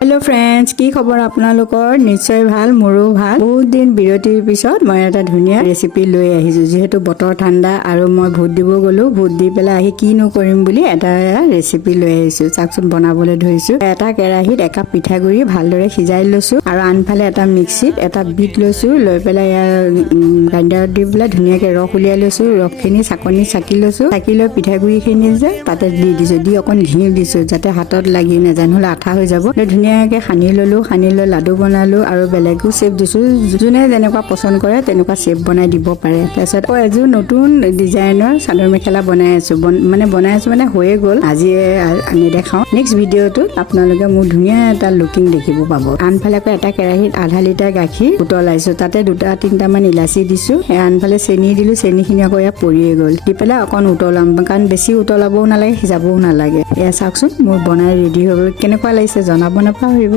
hello friends की खबर आपनालोকৰ निश्चय ভাল मोरो ভাল বহুত দিন বিৰতিৰ পিছত মই এটা ধুনিয়া ৰেচিপি লৈ আহিছো যেহেতু বতৰ ঠাণ্ডা আৰু মই ভূত দিব গলো ভূত দি পেলাই আহি কিনো কৰিম বুলি এটা ৰেচিপি লৈ আহিছো চাকচোন বনাবলৈ ধৰিছো এটা কেৰাহীত এক কাপ পিঠাগুৰি ভালদৰে সিজাই লৈছো আৰু আনফালে এটা মিক্সিত এটা বিট লৈছো লৈ পেলাই গ্ৰাইণ্ডাৰত দি পেলাই ধুনিয়াকৈ ৰস উলিয়াই লৈছো ৰসখিনি চাকনি চাকি লৈছো চাকি লৈ পিঠাগুৰিখিনি যে তাতে দি দিছো দি অকন ঘি দিছো যাতে হাতত লাগি নাযায় নহলে আঠা হৈ যাব ধুনিয়াকৈ খানি ললো খানি লৈ লাডু বনালো আৰু বেলেগো শেপ দিছো যোনে যেনেকুৱা পছন্দ কৰে তেনেকুৱা শেপ বনাই দিব পাৰে তাৰপিছত এযোৰ নতুন ডিজাইনৰ চাদৰ মেখেলা বনাই আছো মানে হৈয়ে গ'ল আজি আনি দেখাও নেক্সট ভিডিঅ'টোত আপোনালোকে মোৰ ধুনীয়া এটা লুকিং দেখিব পাব আনফালে এটা কেৰাহীত আধা লিটাৰ গাখীৰ উতলাইছো তাতে দুটা তিনটা মান ইলাচি দিছো আনফালে চেনি দিলো চেনিখিনি আকৌ ইয়াত পৰিয়ে গ'ল দি পেলাই অকণ উতলাম কাৰণ বেছি উতলাবও নালাগে সিজাবও নালাগে এয়া চাওকচোন মোৰ বনাই ৰেডি হৈ গ'ল কেনেকুৱা লাগিছে জনাব নাপাহৰিব